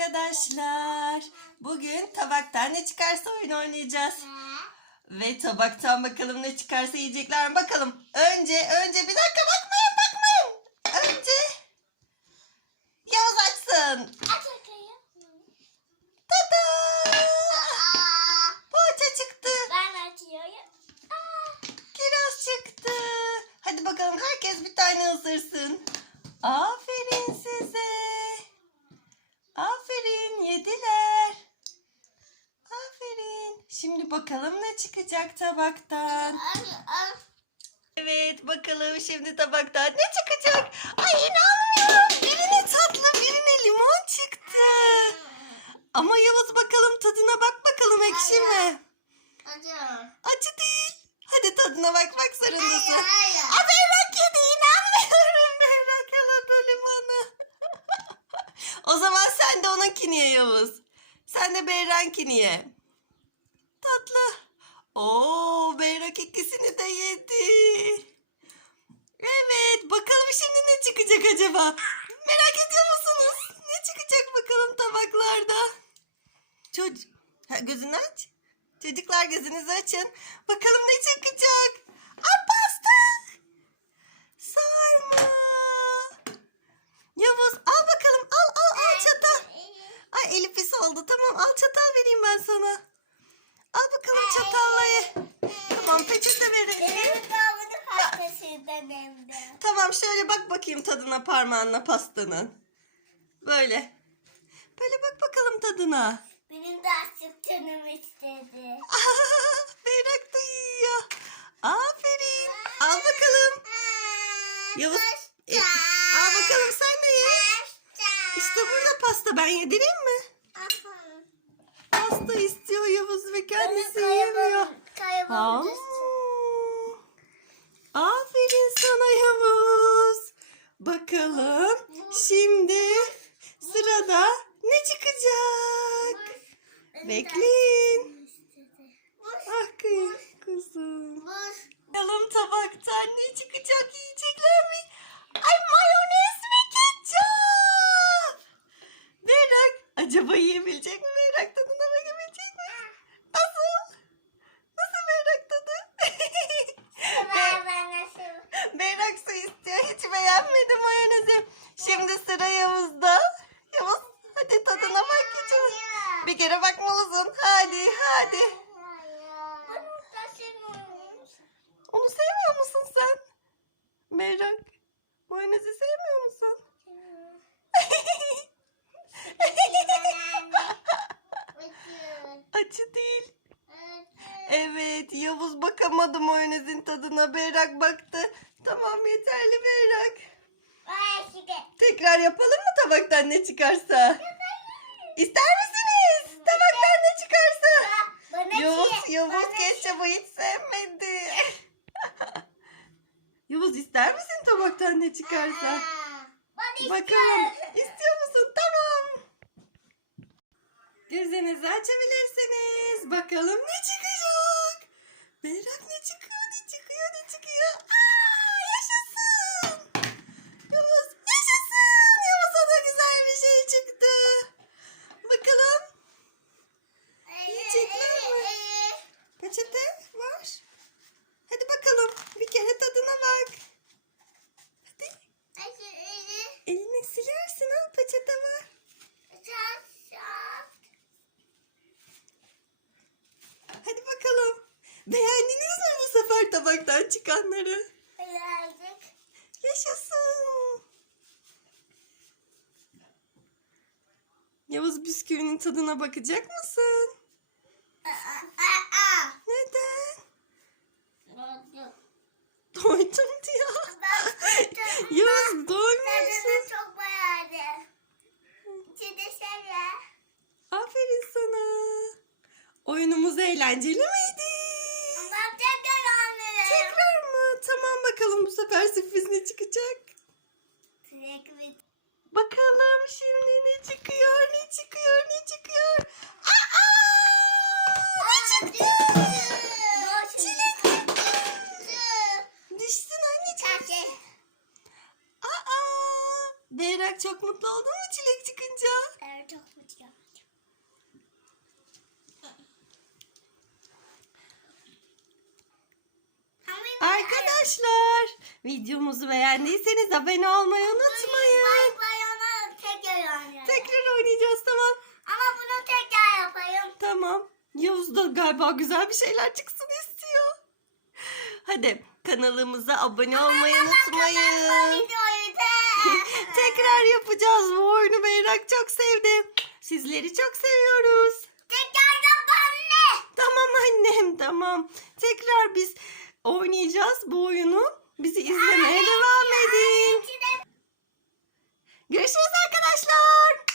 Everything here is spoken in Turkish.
arkadaşlar. Bugün tabaktan ne çıkarsa oyun oynayacağız. Ve tabaktan bakalım ne çıkarsa yiyecekler bakalım. Önce önce bir dakika bakmayın bakmayın. Önce Yavuz açsın. Tada! Poğaça çıktı. ben açıyorum. Aa, Kiraz çıktı. Hadi bakalım herkes bir tane ısırsın. Aferin size. Aferin yediler. Aferin. Şimdi bakalım ne çıkacak tabaktan. ay, ay. Evet bakalım şimdi tabaktan ne çıkacak? Ay inanmıyorum. Birine tatlı birine limon çıktı. Ama Yavuz bakalım tadına bak bakalım ekşi mi? Acı. Acı değil. Hadi tadına bakmak zorundasın. Aa Berrak yedi inanmıyorum. Berrak yaladı limonu. o zaman sen de onunkini ye Yavuz. Sen de Berrak'ini ye. Oo Berrak ikisini de yedi. Evet bakalım şimdi ne çıkacak acaba? Merak ediyor musunuz? Ne çıkacak bakalım tabaklarda? Çocuk. Ha, gözünü aç. Çocuklar gözünüzü açın. Bakalım ne çıkacak? Aa pasta. Sarma. Yavuz al bakalım. Al al al çatal. Ay Elif pis oldu. Tamam al çatal vereyim ben sana. Al bakalım çatalla ye. Tamam peçete verelim. Benim babamın hastasından hem de. Tamam şöyle bak bakayım tadına parmağınla pastanın. Böyle. Böyle bak bakalım tadına. Benim de açık canım istedi. Aa, Berrak da yiyor. Aferin. Al bakalım. Yavuz. e, al bakalım sen de ye. İşte burada pasta. Ben yedireyim mi? Pasta istiyor Yavuz ve kendisi yemiyor. Aa, Aferin sana Yavuz. Bakalım şimdi sırada ne çıkacak? Bekleyin. Ah kız- kızım. Bakalım tabaktan ne çıkacak yiyecekler mi? Ay mayonez ve ketçap. Berrak acaba yiyebilecek mi? Berrak tadına bakabilecek mi? Nasıl? Nasıl Berrak tadı? Ber- Berrak su istiyor. Hiç beğenmedi mayonezi. Şimdi sıra Yavuz'da. Yavuz hadi tadına bak küçük. Bir kere bakmalısın. Hadi hadi. Onu sevmiyor musun sen? Berrak. Mayonezi sevmiyor musun? Acı değil. Evet Yavuz bakamadı mayonezin tadına. Berrak baktı. Tamam yeterli Berrak. Tekrar yapalım mı tabaktan ne çıkarsa? İster misiniz? Tabaktan ne çıkarsa? Yavuz, Yavuz ketçabı hiç sevmedi. Yavuz ister misin tabaktan ne çıkarsa? Bakalım. İstiyor musun? Tamam. Gözlerinizi açabilirsiniz. Bakalım ne çıkacak? Berrak ne çıkıyor? Ne çıkıyor? Ne çıkıyor? Aa, yaşasın. Yavuz yaşasın. Yavuz'a da güzel bir şey çıktı. Bakalım. Yiyecekler mi? Peçete var. Hadi bakalım. Bir kere tadına bak. Hadi. Elini silersin al peçete var. Hadi bakalım. Beğendiniz mi bu sefer tabaktan çıkanları? Yaşasın. Yavuz bisküvinin tadına bakacak mısın? Oyunumuz eğlenceli miydi? Ben tekrar anlarım. Tekrar mı? Tamam bakalım bu sefer sürpriz ne çıkacak? Bakalım şimdi ne çıkıyor, ne çıkıyor, ne çıkıyor? Aa! Ne çıktı? Çilek çıktı. Düşsün anneciğim. Aa! Berrak çok mutlu oldun mu çilek çıkınca? Evet. Çok mutluyum. Arkadaşlar videomuzu beğendiyseniz abone olmayı unutmayın. Bay bay ona tekrar oynayalım. Tekrar oynayacağız tamam. Ama bunu tekrar yapayım. Tamam. Yavuz da galiba güzel bir şeyler çıksın istiyor. Hadi kanalımıza abone olmayı unutmayın. Videoyu da. Tekrar yapacağız bu oyunu Beyrak çok sevdi. Sizleri çok seviyoruz. Tekrar yap anne. Tamam annem tamam. Tekrar biz oynayacağız bu oyunu. Bizi izlemeye devam edin. Görüşürüz arkadaşlar.